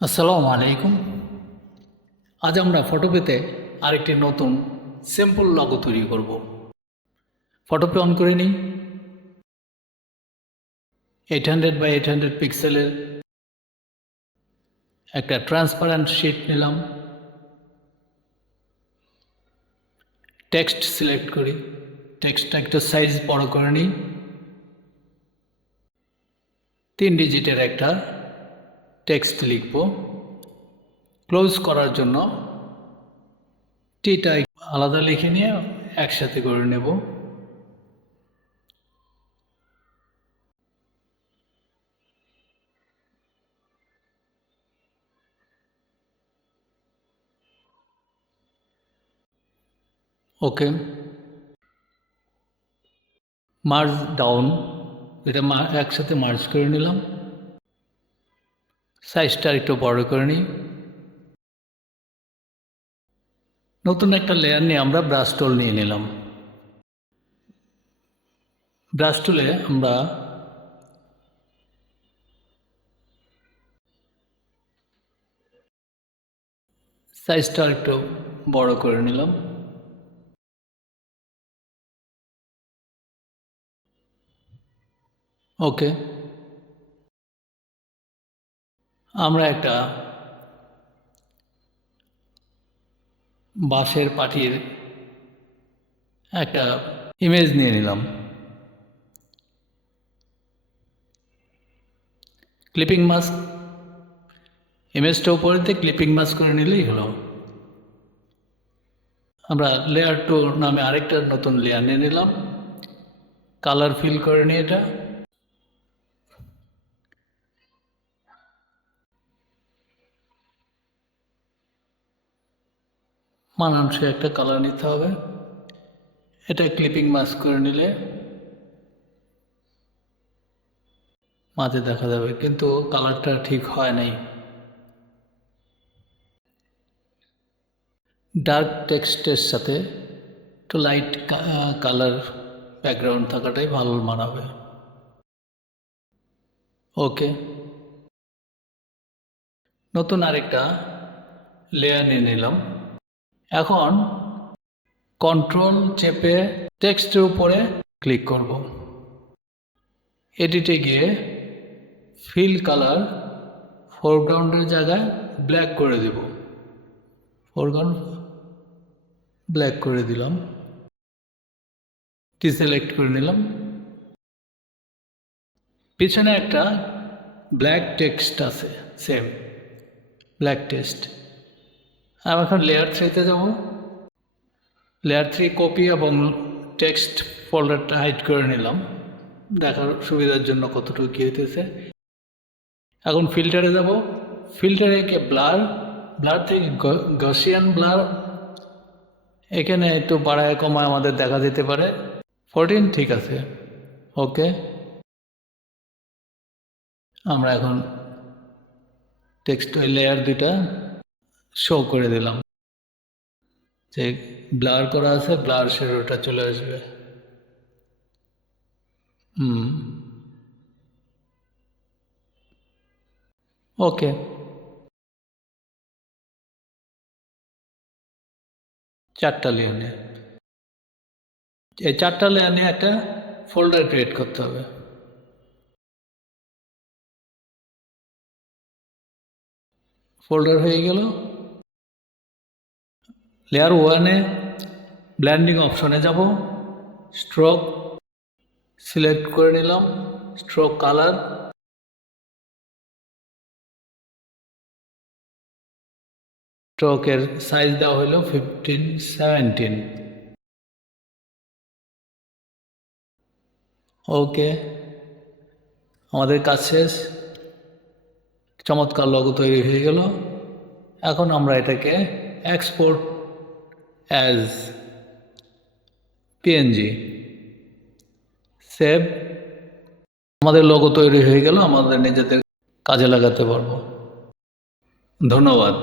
আসসালামু আলাইকুম। আজ আমরা ফটোপেতে আরেকটি নতুন সিম্পল লগো তৈরি করব। ফটোপে অন করে নিই। 800 বাই 800 পিক্সেলের একটা ট্রান্সপারেন্ট শিট নিলাম। টেক্সট সিলেক্ট করি। টেক্সটটা একটু সাইজ বড় করে নিই। 3 ডিজিটের একটা টেক্সট লিখব। ক্লোজ করার জন্য টিটা আলাদা লিখে নিয়ে একসাথে করে নেব। ওকে, মার্জ ডাউন, এটা একসাথে মার্জ করে নিলাম। সাইজটা একটু বড় করে নিই। নতুন একটা লেয়ার নিয়ে আমরা ব্রাশ টুল নিয়ে নিলাম। ব্রাশ টুলে আমরা সাইজটা একটু বড় করে নিলাম। ওকে, আমরা একটা বাঁশের পাটির একটা ইমেজ নিয়ে নিলাম। ক্লিপিং মাস্ক, ইমেজটা উপরেতে ক্লিপিং মাস্ক করে নিলেই হলো। আমরা লেয়ার টু নামে আরেকটা নতুন লেয়ার নিয়ে নিলাম। কালার ফিল করে নিই। এটা মানানসই একটা কালার নিতে হবে। এটা ক্লিপিং মাস্ক করে নিলে মাঝে দেখা যাবে, কিন্তু কালারটা ঠিক হয় নাই। ডার্ক টেক্সটের সাথে একটু লাইট কালার ব্যাকগ্রাউন্ড থাকাটাই ভালো মানাবে। ওকে, নতুন আরেকটা লেয়ার নিয়ে নিলাম। এখন কন্ট্রোল চেপে টেক্সটের উপরে ক্লিক করব। এডিটে গিয়ে ফিল কালার ফোরগ্রাউন্ডের জায়গায় ব্ল্যাক করে দেব। ফোরগ্রাউন্ড ব্ল্যাক করে দিলাম। ডিসেলেক্ট করে নিলাম। পিছনে একটা ব্ল্যাক টেক্সট আছে, সেম ব্ল্যাক টেক্সট। আমি এখন লেয়ার থ্রিতে যাব। লেয়ার থ্রি কপি এবং টেক্সট ফোল্ডারটা হাইড করে নিলাম দেখার সুবিধার জন্য কতটুকু কী হইতেছে। এখন ফিল্টারে যাব। ফিল্টারে কে ব্লার, ব্লার থেকে গসিয়ান ব্লার এখানে একটু বাড়ায় কমায় আমাদের দেখা যেতে পারে। 14 ঠিক আছে। ওকে, আমরা এখন টেক্সট লেয়ার দুইটা শো করে দিলাম। যে ব্লার করা আছে, ব্লার শ্যাডোটা চলে আসবে। ওকে, চারটা লেয়ার নিয়ে এই চারটা লেয়ার নিয়ে একটা ফোল্ডার ক্রিয়েট করতে হবে। ফোল্ডার হয়ে গেল। লেয়ার ওয়ানে ব্ল্যান্ডিং অপশনে যাব। স্ট্রোক সিলেক্ট করে নিলাম। স্ট্রোক কালার, স্ট্রোকের সাইজ দেওয়া হলো 15-17। ওকে, আমাদের কাজ শেষ। চমৎকার লগো তৈরি হয়ে গেল। এখন আমরা এটাকে এক্সপোর্ট অ্যাজ পিএনজি সেভ। আমাদের লোগো তৈরি হয়ে গেল, আমাদের নিজেদের কাজে লাগাতে পারবো। ধন্যবাদ।